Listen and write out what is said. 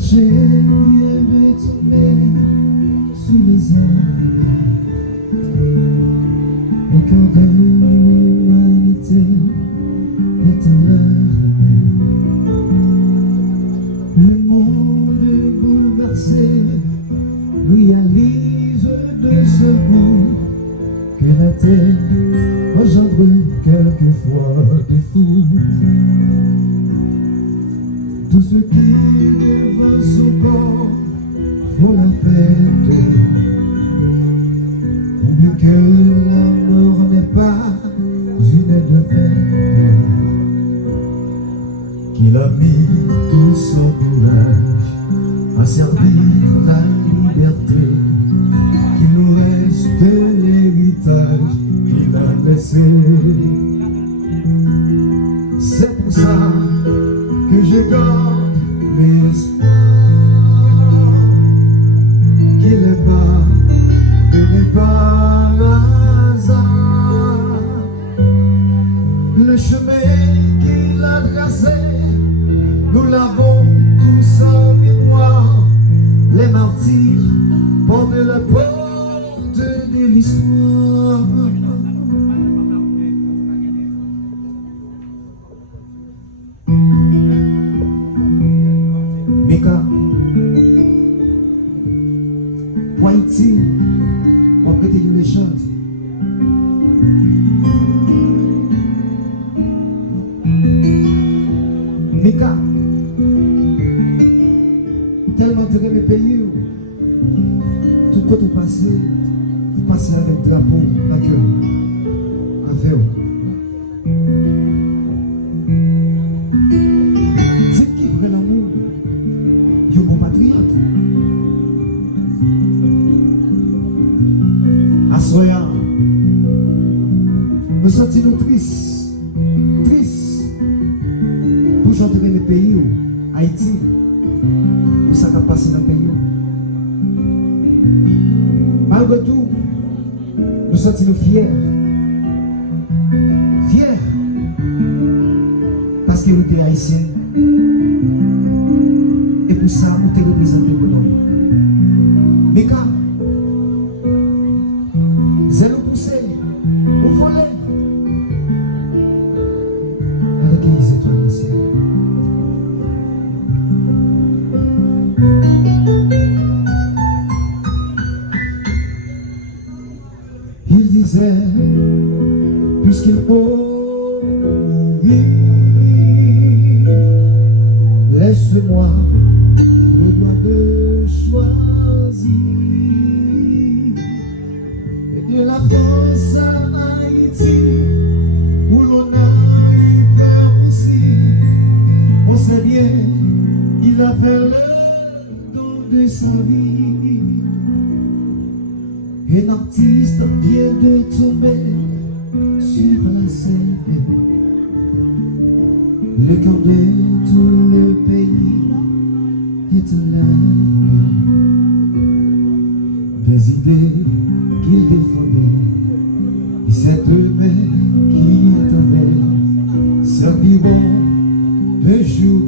J'ai aimé tomber sur les ailes au cœur de l'humanité est l'heure. Le monde bouleversé réalise de ce bout que la terre engendre quelquefois des fous. Tout ce qui devant son corps faut la fête, mais que la mort n'est pas une défaite, qu'il a mis tout son courage à servir la liberté, qu'il nous reste l'héritage qu'il a laissé. C'est pour ça que je garde l'espoir qu'il est bas, qu'il n'est pas hasard. Le chemin qu'il a tracé, nous l'avons tous en mémoire. Les martyrs portent la porte de l'histoire. Pour Haïti, on peut dire les choses. Mika, tellement de mes pays, tout côté passé avec drapeau, avec eux, avec eux. C'est qui vrai l'amour? Yo bon patriote. Assoya, nous sentons tristes pour chanter les pays, Haïti, pour ça qui a passé dans le pays. Malgré tout, nous sentons fiers, parce que nous sommes haïtiens, et pour ça, nous te représentons pour nous. Mika, c'est nous pousser, nous voler. Avec les étoiles du ciel. Il disait, puisqu'il faut mourir, laisse-moi le droit de choisir. De la France à Haïti, où l'on a eu peur aussi, on sait bien qu'il a fait le don de sa vie. Un artiste vient de tomber sur la scène, le cœur de tout le pays est là. Des idées qu'il défendait, et cette main qui tenait serviront de jour